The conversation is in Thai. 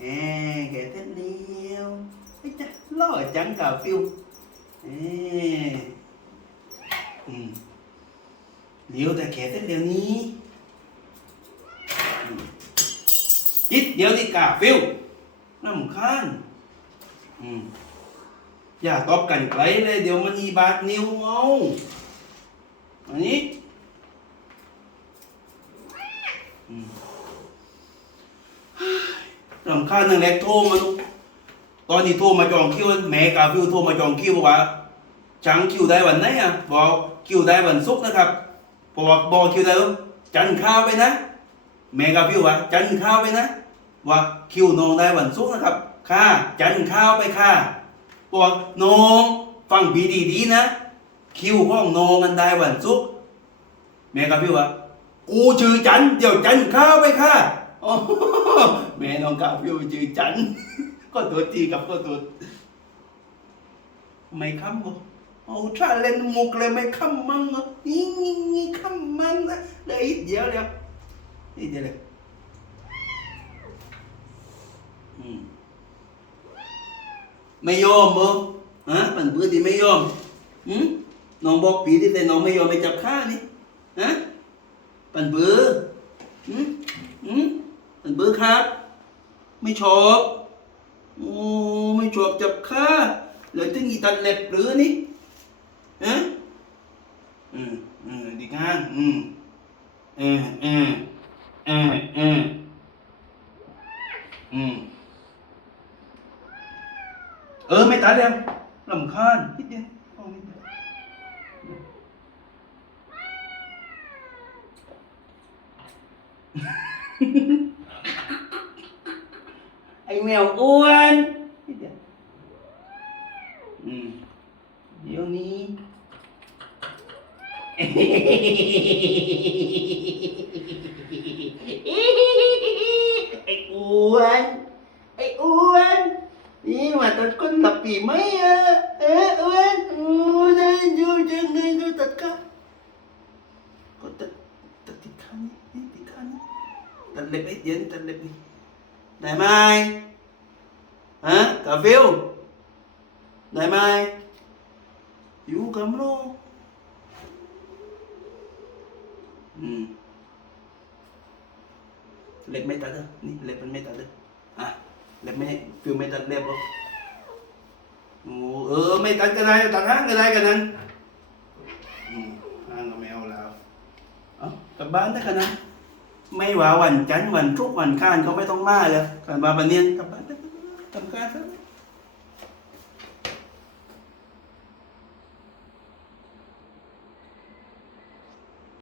เอ๊แกเส้นเดียวไอ้จ้ะล่อจังกาฟิวเออืมเดี๋ยวแต่แกเส้นเดียวนี้อืมจิตเดียวที่กาฟิวน้ำค้านอืมอย่าตอบกันไกลเลยเดี๋ยวมันอีบาดนิ้วเอาอันนี้อืม รำคาญนั่งแรกโทรมาลูกตอนที่โทรมาจองคิวแม่กาฟิวโทรมาจองคิวบอกว่าจังคิวได้วันไหนอะบอกคิวได้วันศุกร์นะครับบอกบอกคิวได้ว่จันข้าวไปนะแม่กาฟิวว่าจันข้าวไปนะ ว่าคิวน้องได้วันศุกร์นะครับค่ะจันข้าวไปค่ะบอกน้องฟังบีดีๆนะ คิวห้องน้องกันได้วันศุกร์แม่กาฟิวว่ากูชื่อจันเดี๋ยวจันข้าวไปค่ะ อ้แม่น้องกาฟิวจือจัน ก็ตัวจีกับก็ตัวไม่คำบ่เอาถ้าเล่นมุกเลยไม่คำมั่งเหรอนี่นี่นี่คำมั่งนะเดี๋ยอีกเดียวเดียวอีกเดียวเลยอืมไม่ยอมบ่ฮะมันปื้อที่ไม่ยอมอืมน้องบอกปีที่แต่น้องไม่ยอมไปจับข้านี่ฮะปันเบืออืมอืม มันเบอร์ครับ ไม่ชอบโอ้ไม่ชอบจับข้าเลยถึงอีตัดเล็บหรือนี่ฮะอืมอืมดีงานอืมเออเออเออเอออืมเออไม่ตัดแล้วลำคาญนิดเดียวเอานิดเดียวไอ แมวอ้วนเดียวอืมเดี๋ยวนี้ไอ้อ้วนไอ้อ้วนนี่มาตัดก้นหลับปีไหมอะเอ๊ะอ้วนอู้ได้อยู่จังเลยก็ตัดข้าก็ตัดตัดติดข้างนี่ติดข้างนี่ตัดเล็บไอ้เยวนี่ตัดเล็บนี่ได้ไหม ฮะกาฟิลได้ไหมอยู่กับลูกอืมเล็บไม่ตัดเลยนี่เล็บมันไม่ตัดเลยอะเล็บไม่ฟิลไม่ตัดเล็บหรอโอ้เออไม่ตัดก็ได้ตัดห้างก็ได้กันนั้นห้างก็ไม่เอาแล้วเอ้ากลับบ้านได้กันนะไม่ว่าวันจันทร์วันทุกวันข้านเขาไม่ต้องมาเลยกันมาบันเนียนกลับบ้านไป ทำการซะ